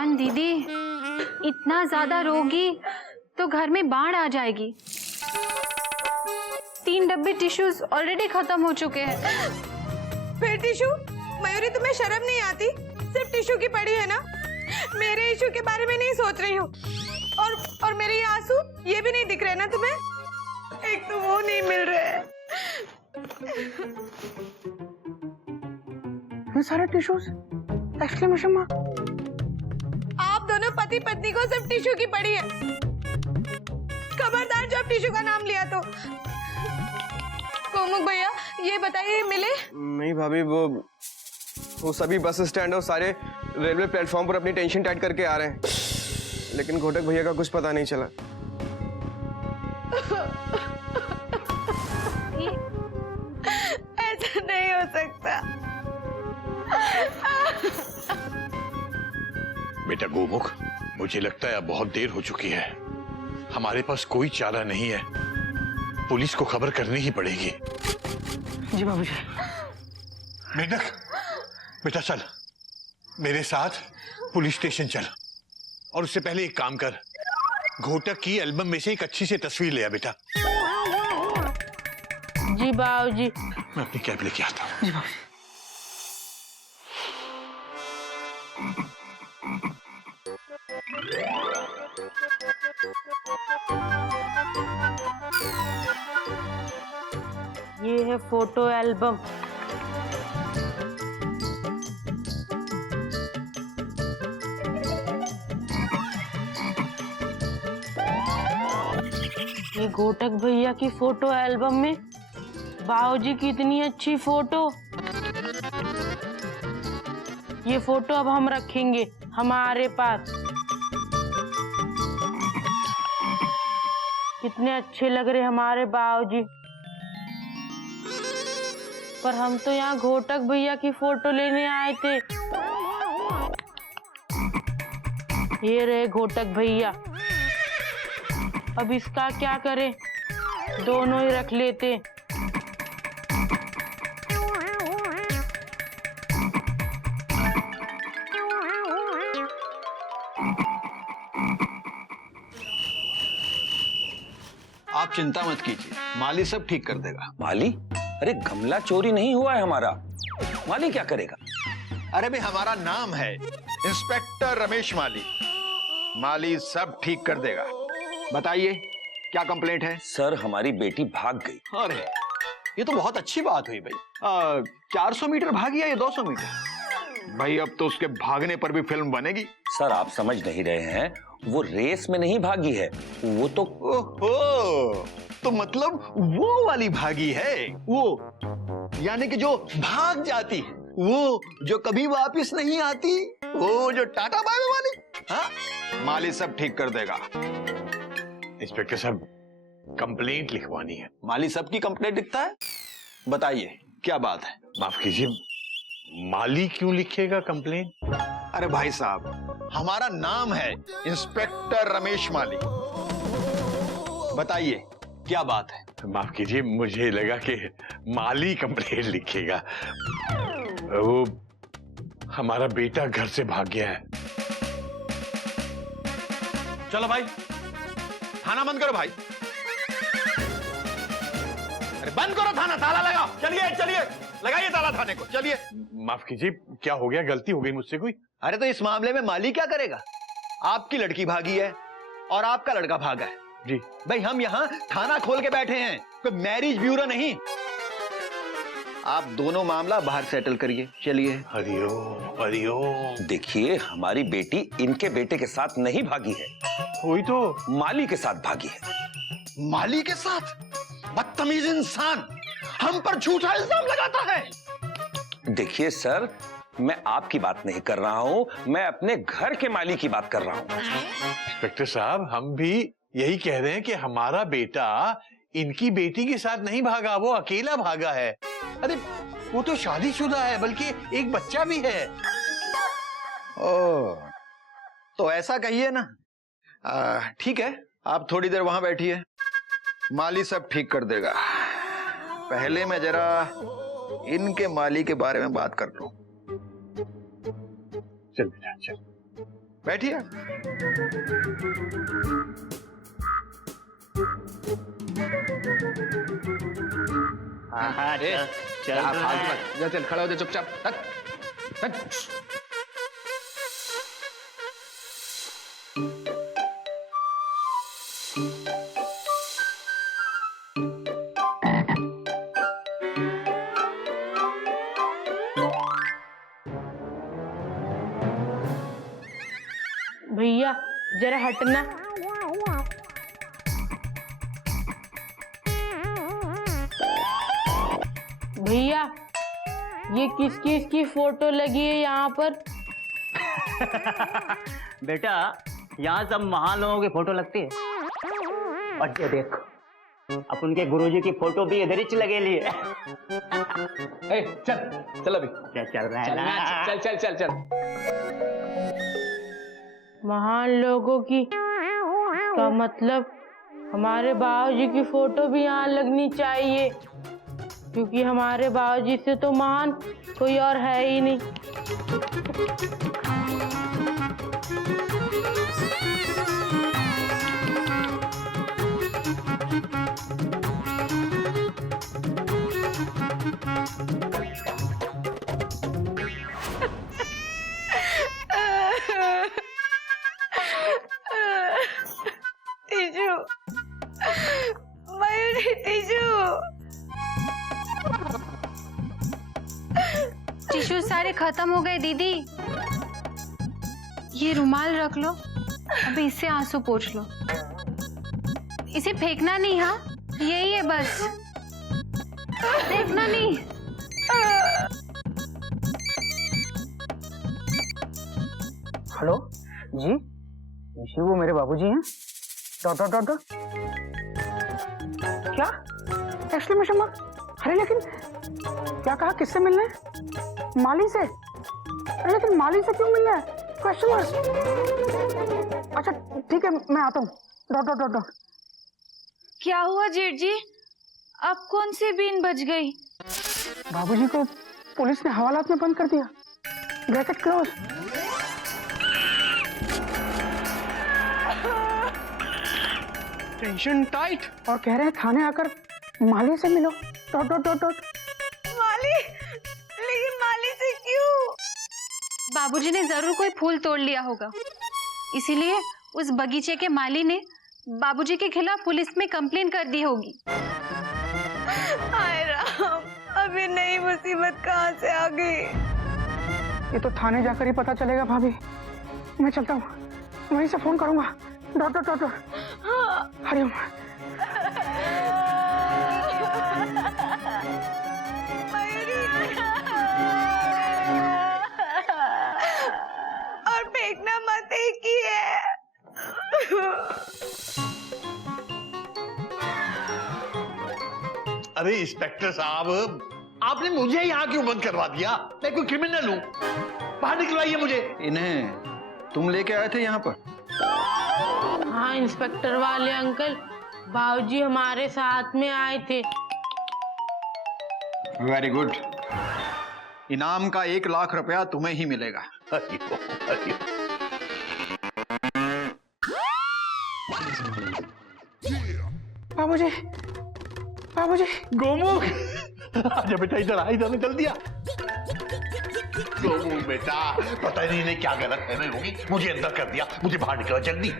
भगवान दीदी, इतना ज्यादा रोगी तो घर में बाढ़ आ जाएगी। 3 डब्बे टिश्यूज ऑलरेडी खत्म हो चुके हैं। फिर टिश्यू? मयूरी, तुम्हें शर्म नहीं आती? सिर्फ टिश्यू की पड़ी है ना? मेरे इश्यू के बारे में नहीं सोच रही हो? और मेरे ये आंसू, ये भी नहीं दिख रहे ना तुम्हें? एक तो वो नहीं मिल रहे हैं। ये सारे टिश्यूज? Exclamation mark. आप दोनों पति पत्नी को सिर्फ टिश्यू की पड़ी है। खबरदार जब टिश्यू का नाम लिया तो। कोमुख भैया, ये बताइए मिले? नहीं भाभी, वो सभी बस स्टैंड और सारे रेलवे प्लेटफॉर्म पर अपनी टेंशन टाइट करके आ रहे हैं, लेकिन घोटक भैया का कुछ पता नहीं चला। ऐसा नहीं हो सकता। बेटा गोमुख, मुझे लगता है अब बहुत देर हो चुकी है। हमारे पास कोई चारा नहीं है, पुलिस को खबर करनी ही पड़ेगी। जी बाबूजी। मेंढक, बेटा चल मेरे साथ पुलिस स्टेशन चल, और उससे पहले एक काम कर, घोटक की एल्बम में से एक अच्छी सी तस्वीर ले आ बेटा। जी बाबूजी। मैं अपनी कैब लेके आता हूँ। जी बाबूजी। ये है फोटो एल्बम। ये घोटक भैया की फोटो एल्बम में बाबूजी की इतनी अच्छी फोटो। ये फोटो अब हम रखेंगे हमारे पास। कितने अच्छे लग रहे हमारे बाबूजी। पर हम तो यहाँ घोटक भैया की फोटो लेने आए थे। ये रहे घोटक भैया। अब इसका क्या करें? दोनों ही रख लेते। आप चिंता मत कीजिए, माली सब ठीक कर देगा। माली? अरे गमला चोरी नहीं हुआ है हमारा, माली क्या करेगा? अरे भाई, हमारा नाम है इंस्पेक्टर रमेश माली। माली सब ठीक कर देगा। बताइए क्या कंप्लेंट है? सर, हमारी बेटी भाग गई। अरे ये तो बहुत अच्छी बात हुई भाई। 400 मीटर भागी या ये 200 मीटर? भाई अब तो उसके भागने पर भी फिल्म बनेगी। सर, आप समझ नहीं रहे हैं, वो रेस में नहीं भागी है, वो तो। ओहो, तो मतलब वो वाली भागी है, वो यानी कि जो भाग जाती है, वो जो कभी वापस नहीं आती, वो जो टाटा बाय बाय वाली। हाँ, माली सब ठीक कर देगा। इंस्पेक्टर साहब, कंप्लेंट लिखवानी है। माली सब की कंप्लेंट लिखता है? बताइए क्या बात है? माफ कीजिए, माली क्यों लिखेगा कंप्लेंट? अरे भाई साहब, हमारा नाम है इंस्पेक्टर रमेश माली। बताइए क्या बात है? माफ कीजिए, मुझे लगा कि माली कंप्लेंट लिखेगा। वो हमारा बेटा घर से भाग गया है। चलो भाई, थाना बंद करो भाई। अरे बंद करो थाना, ताला लगाओ। चलिए चलिए, लगाइए ताला थाने को, चलिए। माफ कीजिए, क्या हो गया? गलती हो गई मुझसे कोई? अरे तो इस मामले में माली क्या करेगा? आपकी लड़की भागी है और आपका लड़का भागा है। जी भाई, हम यहाँ थाना खोल के बैठे हैं, कोई मैरिज ब्यूरो नहीं। आप दोनों मामला बाहर सेटल करिए, चलिए। हरिओम हरिओम। देखिए, हमारी बेटी इनके बेटे के साथ नहीं भागी है, वही तो माली के साथ भागी है। माली के साथ? बदतमीज इंसान हम पर झूठा इल्जाम लगाता है। देखिए सर, मैं आपकी बात नहीं कर रहा हूं, मैं अपने घर के माली की बात कर रहा हूं। इंस्पेक्टर साहब, हम भी यही कह रहे हैं कि हमारा बेटा इनकी बेटी के साथ नहीं भागा, वो अकेला भागा है। अरे वो तो शादीशुदा है, बल्कि एक बच्चा भी है। ओ, तो ऐसा कहिए ना। ठीक है, आप थोड़ी देर वहां बैठिए, माली सब ठीक कर देगा। पहले मैं जरा इनके माली के बारे में बात कर लूं। चल बेटा चल। बैठिए। हाँ चल चल रहा है। चल खड़ा हो जा चुपचाप। भैया जरा हटना। भैया ये किस किस की फोटो लगी है यहाँ पर? बेटा यहाँ सब महान लोगों की फोटो लगती है। और ये देख अपन के गुरुजी की फोटो भी इधर ही लगे लिए। चल चल अभी चल रहा है ना? चल चल चल चल। महान लोगों की का मतलब हमारे बाबूजी की फोटो भी यहाँ लगनी चाहिए, क्योंकि हमारे बाबूजी से तो महान कोई और है ही नहीं। Tissue, Mayuri tissue. टिश्यू सारे खत्म हो गए दीदी। ये रुमाल रख लो, अभी इससे आंसू पोंछ लो। इसे फेंकना नहीं, हाँ यही है बस, फेंकना नहीं। हेलो जी, जी वो मेरे बाबूजी हैं। डॉट डॉट डॉट डॉट क्या एक्सक्लेमेशन मार्क? अरे लेकिन क्या कहा, किससे मिलना है? माली से? अरे लेकिन माली से क्यों मिलना है? Question mark. अच्छा ठीक है मैं आता हूँ। Dot dot dot dot. क्या हुआ जेठ जी, अब कौन सी बीन बज गई? बाबूजी को पुलिस ने हवालात में बंद कर दिया। Bracket close. Tension tight. और कह रहे हैं थाने आकर माली से मिलो। Dot dot dot dot. माली? लेकिन माली से क्यों? बाबूजी ने जरूर कोई फूल तोड़ लिया होगा, इसीलिए उस बगीचे के माली ने बाबूजी के खिलाफ पुलिस में कंप्लेन कर दी होगी। हाय राम, अभी नई मुसीबत कहाँ से आ गई? ये तो थाने जाकर ही पता चलेगा भाभी। मैं चलता हूँ, वहीं से फोन करूंगा। Dot dot dot dot. Hariom. और फेंकना मत एक ही है। अरे इंस्पेक्टर साहब, आपने मुझे यहाँ क्यों बंद करवा दिया? मैं कोई क्रिमिनल हूँ? बाहर निकलवाइए मुझे। इन्हें तुम लेके आए थे यहाँ पर? हाँ इंस्पेक्टर वाले अंकल, बाबूजी हमारे साथ में आए थे। Very good. इनाम का 1 लाख रुपया तुम्हें ही मिलेगा। बाबूजी, बाबूजी। गोमुख, आजा बेटा, इधर आ, इधर जल्दी आ। गोमुख बेटा, पता नहीं इन्हें क्या गलत फहमी होगी, मुझे अंदर कर दिया, मुझे बाहर निकला जल्दी।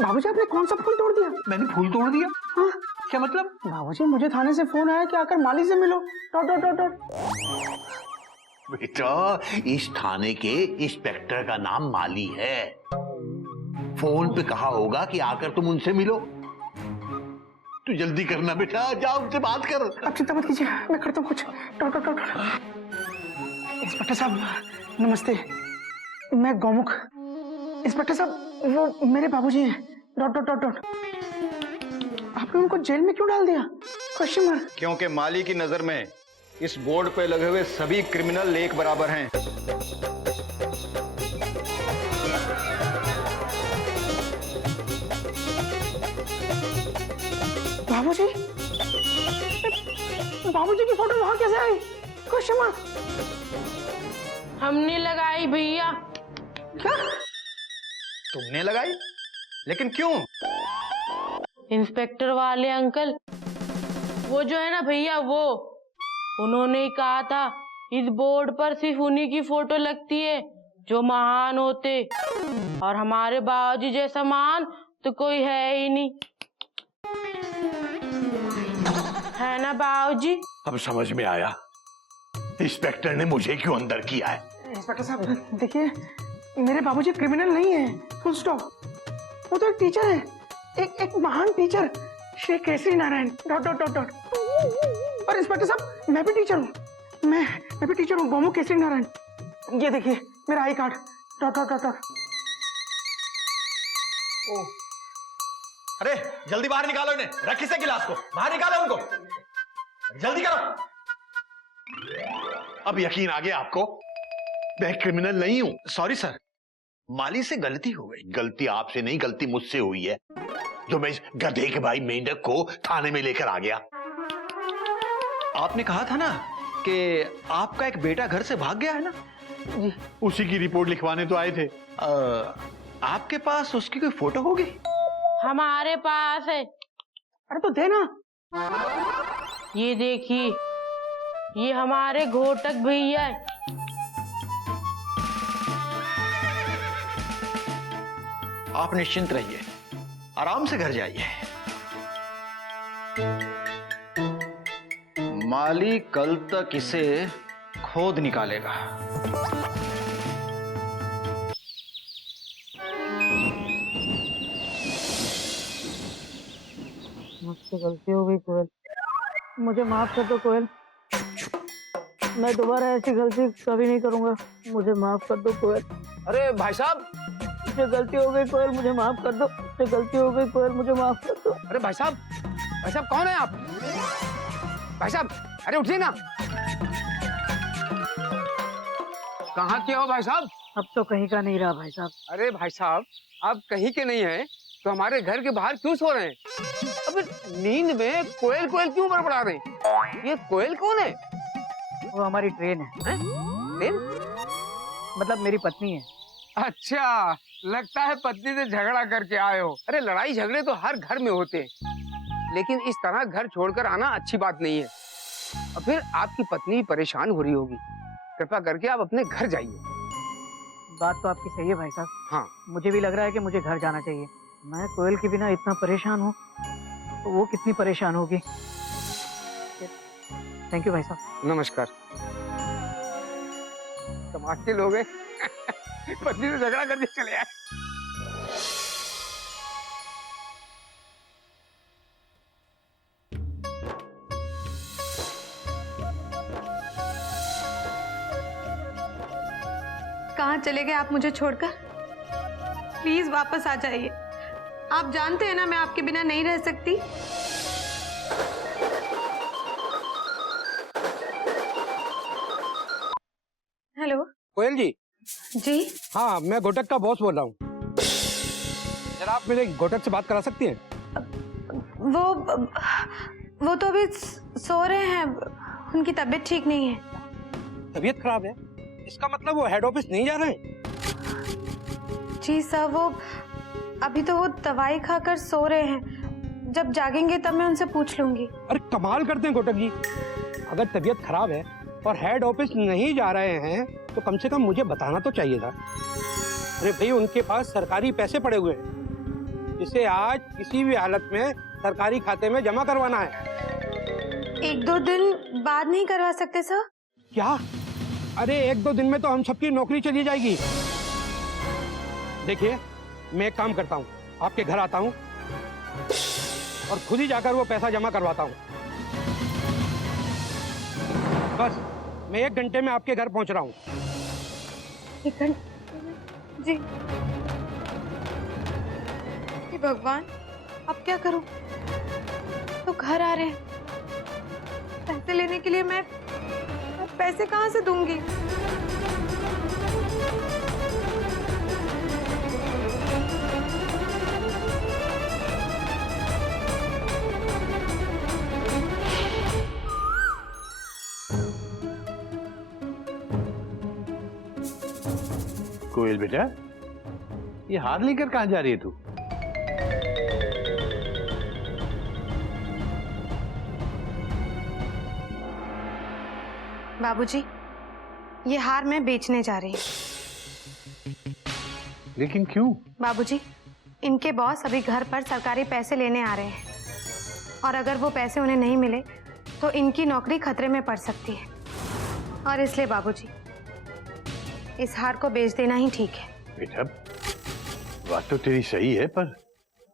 बाबूजी आपने कौन सा फूल तोड़ दिया? मैंने फूल तोड़ दिया? हाँ? क्या मतलब? बाबूजी मुझे थाने से फोन आया कि आकर माली से मिलो। Dot dot dot dot. बेटा, इस थाने के इंस्पेक्टर का नाम माली है। फोन पे कहा होगा कि आकर तुम उनसे मिलो। तू जल्दी करना बेटा, जा उनसे बात कर। अब चिंता मत कीजिए, मैं करता हूँ कुछ। Dot dot dot. इंस्पेक्टर साहब नमस्ते, मैं गौमुख। इंस्पेक्टर साहब वो मेरे बाबूजी हैं। Dot dot dot dot. आपने उनको जेल में क्यों डाल दिया? Question mark. क्योंकि माली की नजर में इस बोर्ड पे लगे हुए सभी क्रिमिनल एक बराबर हैं। बाबूजी, बाबूजी की फोटो वहां कैसे आई? Question mark. हमने लगाई भैया। क्या? तुमने लगाई? लेकिन क्यों? इंस्पेक्टर वाले अंकल, वो जो है ना भैया, वो उन्होंने ही कहा था इस बोर्ड पर सिर्फ उन्हीं की फोटो लगती है जो महान होते, और हमारे बाबूजी जैसा महान तो कोई है ही नहीं, है ना बाबूजी? अब समझ में आया इंस्पेक्टर ने मुझे क्यों अंदर किया है। इंस्पेक्टर साहब देखिए, मेरे बाबूजी क्रिमिनल नहीं है, फुल स्टॉप। वो तो एक टीचर है, एक महान teacher, Shri Kesari Narayan dot dot dot dot. और इंस्पेक्टर साहब मैं भी टीचर हूँ, मैं भी टीचर हूँ, गोमू केसरी नारायण। ये देखिए मेरा I card dot dot dot dot. अरे जल्दी बाहर निकालो इन्हें, रखी से गिलास को बाहर निकालो उनको, जल्दी करो। अब यकीन आ गया आपको? मैं क्रिमिनल नहीं हूं। सॉरी सर, माली से गलती हो गई। गलती आपसे नहीं, गलती मुझसे हुई है, जो मैं इस गधे के भाई मेंढक को थाने में लेकर आ गया। आपने कहा था ना कि आपका एक बेटा घर से भाग गया है ना? उसी की रिपोर्ट लिखवाने तो आए थे। आपके पास उसकी कोई फोटो होगी? हमारे पास है। अरे तो देना। ये देखिए, ये हमारे घोटक भैया है। आप निश्चिंत रहिए, आराम से घर जाइए। माली कल तक इसे खोद निकालेगा। मुझसे गलती हो गई कोयल, मुझे माफ कर दो कोयल, मैं दोबारा ऐसी गलती कभी नहीं करूंगा, मुझे माफ कर दो कोयल। अरे भाई साहब, मुझे गलती हो गई कोयल, मुझे माफ कर दो, मुझसे गलती हो गई कोयल, मुझे माफ कर दो। अरे भाई साहब कौन है आप? भाई साहब अरे उठिए ना, कहाँ के हो भाई साहब? अब तो कहीं का नहीं रहा भाई साहब। अरे भाई साहब, आप कहीं के नहीं हैं तो हमारे घर के बाहर क्यों सो रहे हैं? अब नींद में कोयल कोयल क्यों बड़बड़ा रहे हैं? ये कोयल कौन है? वो हमारी ट्रेन है। ट्रेन? मतलब मेरी पत्नी है। अच्छा, लगता है पत्नी से झगड़ा करके आए हो। अरे लड़ाई झगड़े तो हर घर में होते हैं, लेकिन इस तरह घर छोड़कर आना अच्छी बात नहीं है। और फिर आपकी पत्नी परेशान हो रही होगी, कृपया करके आप अपने घर जाइए। बात तो आपकी सही है भाई साहब। हाँ, मुझे भी लग रहा है कि मुझे घर जाना चाहिए। मैं कोयल के बिना इतना परेशान हूँ, तो वो कितनी परेशान होगी। थैंक यू भाई साहब। नमस्कार। कमाल के लोग हैं, पत्नी से झगड़ा करके चले आए। कहाँ चले गए आप मुझे छोड़कर? प्लीज वापस आ जाइए। आप जानते हैं ना मैं आपके बिना नहीं रह सकती। हेलो कोयल जी। जी। हाँ, मैं घोटक का बॉस बोल रहा हूँ। जरा आप मेरे घोटक से बात करा सकती हैं? वो तो अभी सो रहे हैं, उनकी तबीयत ठीक नहीं है। तबीयत खराब है? इसका मतलब वो हेड ऑफिस नहीं जा रहे हैं? जी सर, वो अभी तो वो दवाई खाकर सो रहे हैं, जब जागेंगे तब मैं उनसे पूछ लूंगी। अरे कमाल करते हैं घोटक जी, अगर तबीयत खराब है और हेड ऑफिस नहीं जा रहे हैं तो कम से कम मुझे बताना तो चाहिए था। अरे भाई, उनके पास सरकारी पैसे पड़े हुए हैं, इसे आज किसी भी हालत में सरकारी खाते में जमा करवाना है। 1-2 दिन बाद नहीं करवा सकते सर? क्या? अरे 1-2 दिन में तो हम सबकी नौकरी चली जाएगी। देखिए, मैं एक काम करता हूँ, आपके घर आता हूँ और खुद ही जाकर वो पैसा जमा करवाता हूँ। बस मैं 1 घंटे में आपके घर पहुँच रहा हूँ। 1 घंटे? जी। हे भगवान, अब क्या करूँ? तो घर आ रहे हैं, पैसे लेने के लिए मैं पैसे कहाँ से दूंगी? कोयल बेटा, ये हार लेकर कहाँ जा रही है तू? बाबूजी, ये हार मैं बेचने जा रही हूँ। लेकिन क्यों? बाबूजी, इनके बॉस अभी घर पर सरकारी पैसे लेने आ रहे हैं और अगर वो पैसे उन्हें नहीं मिले तो इनकी नौकरी खतरे में पड़ सकती है और इसलिए बाबूजी इस हार को बेच देना ही ठीक है। बेटा, बात तो तेरी सही है, पर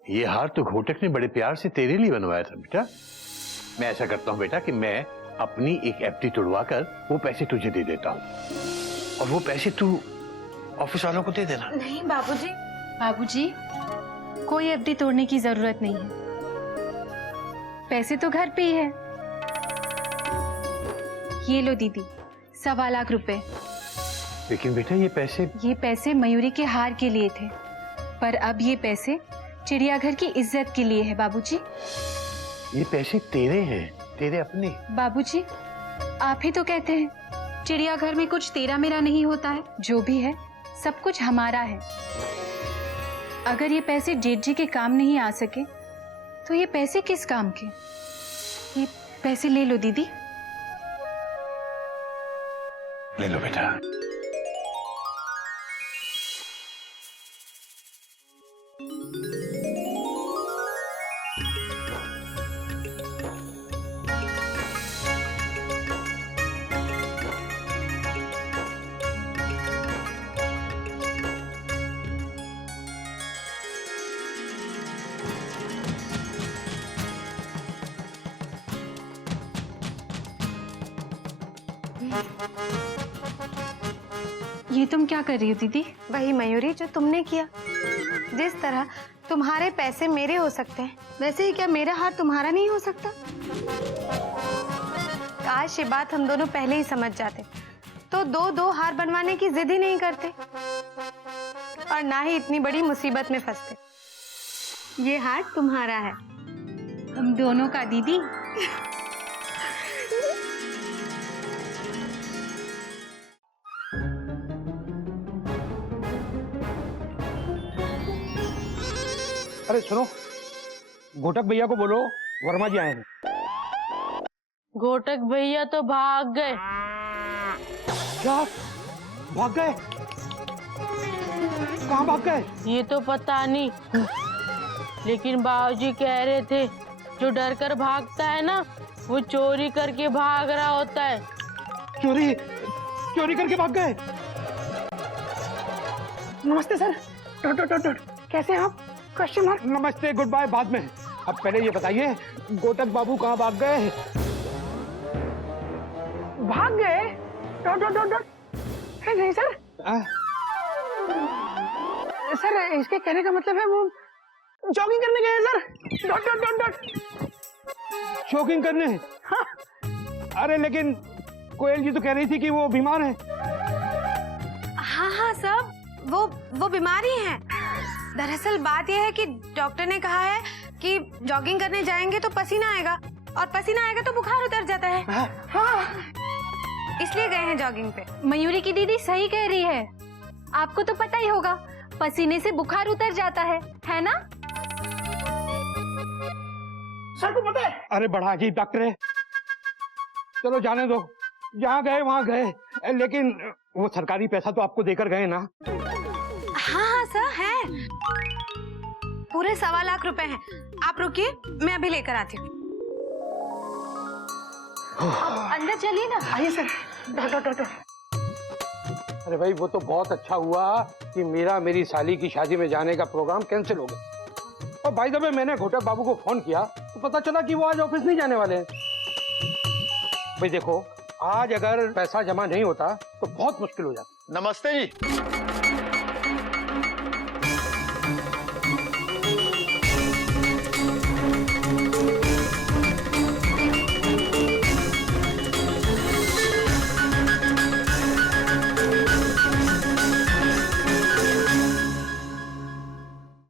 ये हार तो घोटक ने बड़े प्यार से तेरे लिए बनवाया था बेटा। मैं ऐसा करता हूँ बेटा कि मैं अपनी एक एफडी तुड़वा कर वो पैसे तुझे दे देता हूँ और वो पैसे तू ऑफिस वालों को दे देना। नहीं बाबूजी। बाबूजी, कोई एफडी तोड़ने की जरूरत नहीं है, पैसे तो घर पे ही है। ये लो दीदी, 1.25 लाख रुपए। लेकिन बेटा ये पैसे मयूरी के हार के लिए थे, पर अब ये पैसे चिड़ियाघर की इज्जत के लिए है बाबूजी। ये पैसे तेरे हैं, तेरे अपने। बाबूजी, आप ही तो कहते हैं चिड़ियाघर में कुछ तेरा मेरा नहीं होता है, जो भी है सब कुछ हमारा है। अगर ये पैसे जेठ जी के काम नहीं आ सके तो ये पैसे किस काम के? ये पैसे ले लो दीदी। ले लो बेटा। ये तुम क्या कर रही हो दीदी? वही मयूरी जो तुमने किया। जिस तरह तुम्हारे पैसे मेरे हो सकते हैं, वैसे ही क्या मेरा हार तुम्हारा नहीं हो सकता? काश ये बात हम दोनों पहले ही समझ जाते तो दो हार बनवाने की जिद ही नहीं करते और ना ही इतनी बड़ी मुसीबत में फंसते। ये हार तुम्हारा है। हम दोनों का दीदी। अरे सुनो, घोटक भैया को बोलो वर्मा जी आए हैं। घोटक भैया तो भाग गए। क्या भाग गए? कहाँ भाग गए? ये तो पता नहीं, लेकिन बाबूजी कह रहे थे जो डर कर भागता है ना वो चोरी करके भाग रहा होता है। चोरी करके भाग गए? नमस्ते सर। डॉट कैसे हैं आप? Question mark. नमस्ते गुड बाय बाद में, अब पहले ये बताइए घोटक बाबू कहाँ भाग गए? भाग गए? डॉट नहीं सर। सर इसके कहने का मतलब है वो जॉगिंग करने गए हैं सर। डॉट जॉगिंग करने? हाँ। अरे लेकिन कोयल जी तो कह रही थी कि वो बीमार है। हाँ सब वो बीमार ही हैं। दरअसल बात यह है कि डॉक्टर ने कहा है कि जॉगिंग करने जाएंगे तो पसीना आएगा और पसीना आएगा तो बुखार उतर जाता है। हाँ। इसलिए गए हैं जॉगिंग पे। मयूरी की दीदी सही कह रही है, आपको तो पता ही होगा पसीने से बुखार उतर जाता है ना? सर को पता है? अरे बड़ा अजीब डॉक्टर है। चलो जाने दो, जहाँ गए वहाँ गए, लेकिन वो सरकारी पैसा तो आपको देकर गए ना? हाँ सर है, पूरे 1.25 लाख रुपए हैं। आप रुकिए, मैं अभी लेकर आती हूँ। अंदर चलिए ना। आइए सर। डॉट अरे भाई वो तो बहुत अच्छा हुआ कि मेरी साली की शादी में जाने का प्रोग्राम कैंसिल हो गया। और बाय द वे मैंने घोटक बाबू को फोन किया तो पता चला कि वो आज ऑफिस नहीं जाने वाले हैं। भाई देखो, आज अगर पैसा जमा नहीं होता तो बहुत मुश्किल हो जाता। नमस्ते जी।